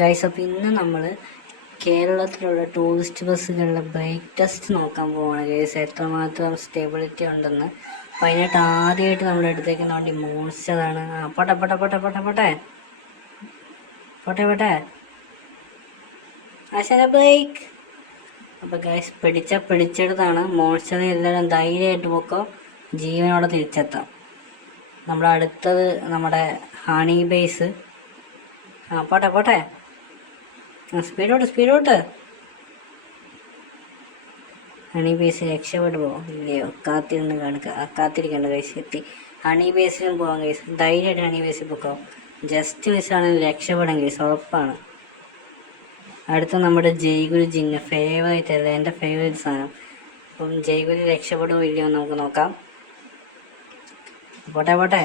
Guys, അപ്പോൾ ഇന്ന് നമ്മൾ കേരളത്തിലുള്ള ടൂറിസ്റ്റ് ബസ്സുകളുടെ ബ്രേക്ക് ടെസ്റ്റ് നോക്കാൻ പോവാണ് ഗൈസ്, എത്രമാത്രം സ്റ്റെബിലിറ്റി ഉണ്ടെന്ന്. അപ്പോൾ അതിനായിട്ട് ആദ്യമായിട്ട് നമ്മൾ എടുത്തേക്കുന്ന വണ്ടി മോൺസ്റ്ററാണ്. പോട്ടെ പോട്ടെ പോട്ടെ പോട്ടെ പോട്ടെ പോട്ടെ പോട്ടെ ആശാന ബ്രേക്ക്. അപ്പോൾ ഗൈസ്, പിടിച്ചെടുത്താണ്. മോൺസ്റ്ററിൽ എല്ലാവരും ധൈര്യമായിട്ട് പോക്കോ, ജീവനോടെ തിരിച്ചെത്താം. നമ്മുടെ അടുത്തത് നമ്മുടെ ഹണി ബേസ്. പോട്ടെ പോട്ടെ, സ്പീഡോട്ട്. ഹണി ബേസ് രക്ഷപ്പെടുമോ ഇല്ലയോ? കാത്തിരിക്കേണ്ട കൈസ്. എത്തി. ഹണി ബേസിലും പോകാം കൈസ്, ധൈര്യമായിട്ട് ഹണി ബേസിൽ പോക്കാം. ജസ്റ്റ് മിസ്സാണെങ്കിൽ രക്ഷപ്പെടാൻ കൈസ്, ഉറപ്പാണ്. അടുത്ത നമ്മുടെ ജയ്ഗുരു ജിന്ന, ഫേവറേറ്റ് അല്ല, എൻ്റെ ഫേവറേറ്റ് സാധനം. അപ്പം ജയ്ഗുരു രക്ഷപ്പെടുമോ ഇല്ലയോ നമുക്ക് നോക്കാം. പോട്ടെ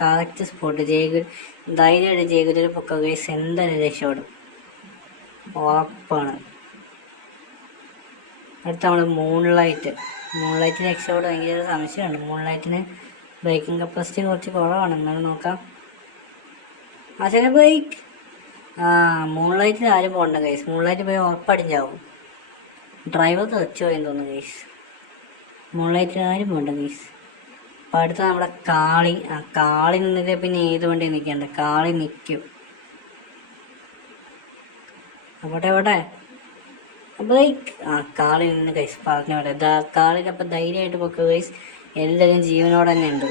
കറക്റ്റ് സ്പോട്ട്. ജയ്ഗുരു ധൈര്യമായിട്ട് ജയ്ഗുരു പൊക്ക കേസ്, എന്തായാലും രക്ഷപ്പെടും, ഉറപ്പാണ്. അടുത്ത നമ്മൾ മൂൺലൈറ്റ് രക്ഷപ്പെടും. ഭയങ്കര സംശയമുണ്ട്. മൂൺലൈറ്റിന് ബ്രേക്കിംഗ് കപ്പാസിറ്റി കുറച്ച് കുറവാണ്, എന്നാലും നോക്കാം. ആശാന ബ്രേക്ക്. മൂൺലൈറ്റിന് ആരും പോകണ്ട കേസ്, മൂൺലൈറ്റ് പോയി ഉറപ്പടിഞ്ഞാവും. ഡ്രൈവർ തെറിച്ചു പോയെന്ന് തോന്നുന്നു കേസ്. മൂൺലൈറ്റിന് ആരും പോകണ്ട കേസ്. അപ്പം അടുത്ത നമ്മുടെ കാളി നിന്നിട്ട് പിന്നെ ഏത് വണ്ടി നിൽക്കണ്ട, കാളി നിൽക്കും. പോട്ടെ ബ്രേക്ക്. കാളി നിന്ന് കൈസ്, പറഞ്ഞു പോലെ കാളിനപ്പം ധൈര്യമായിട്ട് പൊക്കുക കൈസ്, എല്ലാവരും ജീവനോടെ തന്നെ ഉണ്ട്.